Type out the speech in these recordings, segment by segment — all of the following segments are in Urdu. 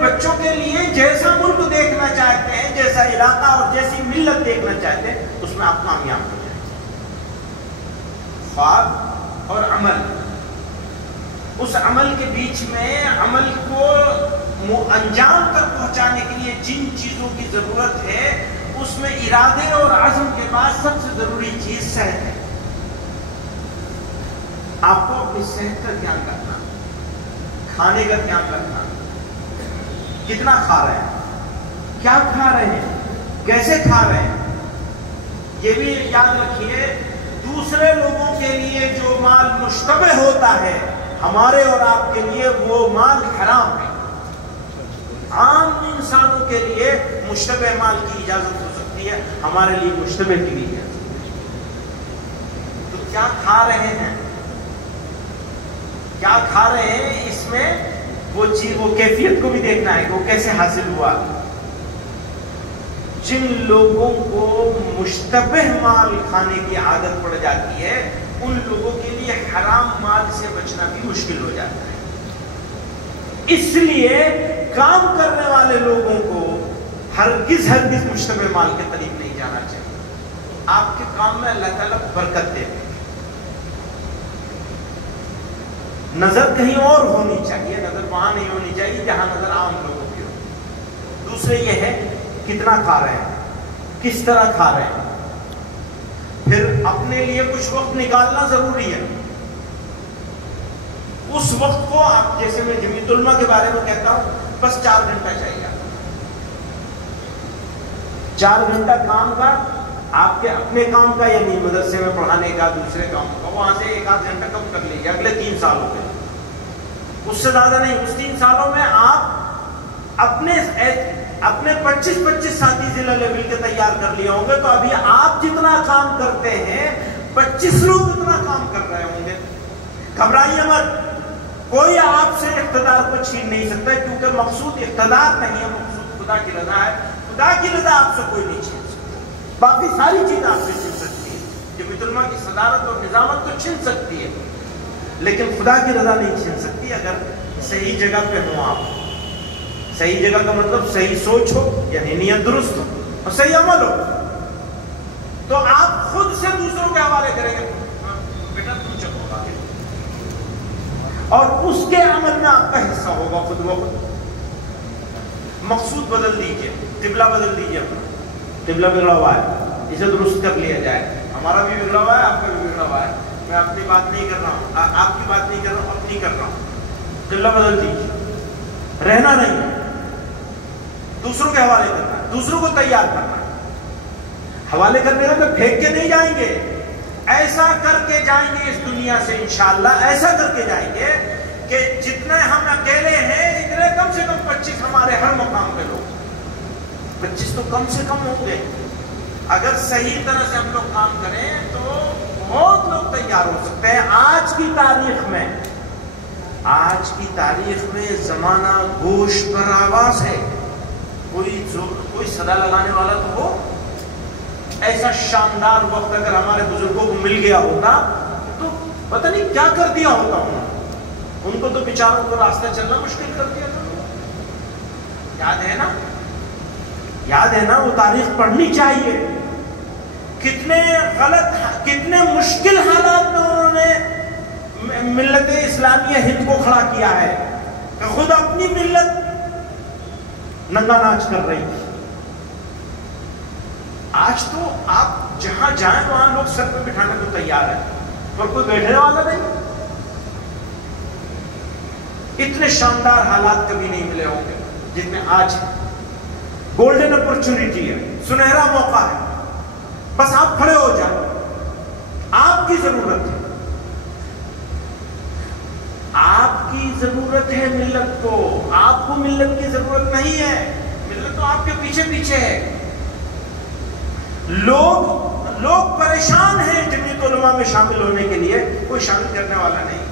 بچوں کے لیے جیسا ملک دیکھنا چاہتے ہیں، جیسا علاقہ اور جیسی ملت دیکھنا چاہتے ہیں، اس میں آپ کامیاب ہو جائیں۔ خواب اور عمل، اس عمل کے بیچ میں عمل کو انجام تک پہنچانے کے لیے جن چیزوں کی ضرورت ہے، اس میں ارادے اور عزم کے بعد سب سے ضروری چیز صحت ہے۔ آپ کو اپنی صحت کا دھیان رکھنا، کھانے کا دھیان رکھنا، کتنا کھا رہے ہیں، کیا کھا رہے ہیں، کیسے کھا رہے ہیں، یہ بھی یاد رکھیے۔ دوسرے لوگوں کے لیے جو مال مشتبہ ہوتا ہے، ہمارے اور آپ کے لیے وہ مال حرام ہے۔ عام انسانوں کے لیے مشتبہ مال کی اجازت ہو سکتی ہے، ہمارے لیے مشتبہ کی بھی اجازت ہے۔ تو کیا کھا رہے ہیں، کیا کھا رہے ہیں، اس میں وہ چیز، وہ کیفیت کو بھی دیکھنا ہے کہ وہ کیسے حاصل ہوا۔ جن لوگوں کو مشتبہ مال کھانے کی عادت پڑ جاتی ہے، ان لوگوں کے لیے حرام مال سے بچنا بھی مشکل ہو جاتا ہے۔ اس لیے کام کرنے والے لوگوں کو ہرگز مشتبہ مال کے قریب نہیں جانا چاہیے۔ آپ کے کام میں اللہ تعالیٰ برکت دے۔ نظر کہیں اور ہونی چاہیے، نظر وہاں نہیں ہونی چاہیے جہاں نظر عام لوگوں کی ہو۔ دوسرے یہ ہے کتنا کھا رہے ہیں، کس طرح کھا رہے ہیں۔ پھر اپنے لیے کچھ وقت نکالنا ضروری ہے۔ اس وقت کو آپ، جیسے میں جمیعت علماء کے بارے میں کہتا ہوں، بس 4 گھنٹہ چاہیے۔ 4 گھنٹہ کام کا، آپ کے اپنے کام کا، یعنی مدرسے میں پڑھانے کا، دوسرے کام کا، وہاں سے 1-8 گھنٹہ کم کر لیجیے اگلے 3 سالوں کے، اس سے زیادہ نہیں۔ اس 3 سالوں میں آپ اپنے 25 ساتھی ضلع لیول کے تیار کر لیے ہوں گے، تو ابھی آپ جتنا کام کرتے ہیں 25 لوگ اتنا کام کر رہے ہوں گے۔ گھبرائیے مت، کوئی آپ سے اقتدار کو چھین نہیں سکتا، کیونکہ مقصود اقتدار نہیں ہے، مقصود خدا کی رضا ہے۔ خدا کی رضا آپ سے کوئی نہیں چھین سکتا، باقی ساری چیز آپ سے چھین سکتی ہے۔ جمیعت علماء کی صدارت اور نظامت تو چھین سکتی ہے، لیکن خدا کی رضا نہیں چھین سکتی اگر صحیح جگہ پہ ہوں آپ۔ صحیح جگہ کا مطلب صحیح سوچ ہو، یعنی نیت درست ہو اور صحیح عمل ہو، تو آپ خود سے دوسروں کے حوالے کریں گے، بیٹا تم چکو گا، اور اس کے عمل میں آپ کا حصہ ہوگا خود بخود۔ مقصود بدل دیجئے، قبلہ بدل دیجئے اپنا۔ قبلہ بگڑا ہوا ہے، اسے درست کر لیا جائے۔ ہمارا بھی بگڑا ہوا ہے، آپ کا بھی بگڑا ہوا ہے۔ میں اپنی بات نہیں کر رہا ہوں، آپ کی بات نہیں کر رہا ہوں، اپنی کر رہا ہوں۔ قبلہ بدل دیجئے، رہنا نہیں، دوسروں کے حوالے کرنا ہے، دوسروں کو تیار کرنا ہے۔ حوالے کرنے کا تو پھینک کے نہیں جائیں گے، ایسا کر کے جائیں گے اس دنیا سے انشاءاللہ، ایسا کر کے جائیں گے کہ جتنے ہم اکیلے ہیں اتنے کم سے کم 25 ہمارے ہر مقام پہ لوگ، 25 تو کم سے کم ہوں گے۔ اگر صحیح طرح سے ہم لوگ کام کریں تو بہت لوگ تیار ہو سکتے ہیں۔ آج کی تاریخ میں زمانہ گوش پر آواز ہے، کوئی صدا لگانے والا تو ہو۔ ایسا شاندار وقت اگر ہمارے بزرگوں کو مل گیا ہوتا تو پتہ نہیں کیا کر دیا ہوتا ان کو تو بیچاروں کو راستہ چلنا مشکل کر دیا تھا۔ یاد ہے نا وہ تاریخ پڑھنی چاہیے۔ کتنے غلط، کتنے مشکل حالات میں انہوں نے ملت اسلامیہ ہند کو کھڑا کیا ہے کہ خود اپنی ملت ننگا ناچ کر رہی تھی۔ آج تو آپ جہاں جائیں وہاں لوگ سر پہ بٹھانے کو تیار ہیں، پر کوئی بیٹھنے والا نہیں۔ اتنے شاندار حالات کبھی نہیں ملے ہوں گے جتنے آج ہیں۔ گولڈن اپرچونٹی ہے، سنہرا موقع ہے، بس آپ کھڑے ہو جائیں۔ آپ کی ضرورت ہے، آپ کی ضرورت ہے ملت کو، آپ کو ملت کی ضرورت نہیں ہے۔ ملت تو آپ کے پیچھے پیچھے ہے۔ لوگ پریشان ہیں جمیعت علماء میں شامل ہونے کے لیے، کوئی شامل کرنے والا نہیں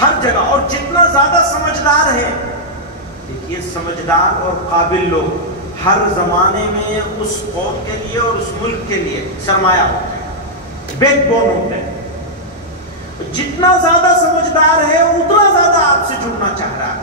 ہر جگہ۔ اور جتنا زیادہ سمجھدار ہے، دیکھیے سمجھدار اور قابل لوگ ہر زمانے میں اس قوم کے لیے اور اس ملک کے لیے سرمایہ ہوتے ہیں، بیک بون ہوتے ہیں۔ جتنا زیادہ سمجھدار ہے اتنا زیادہ آپ سے جڑنا چاہ رہا ہے۔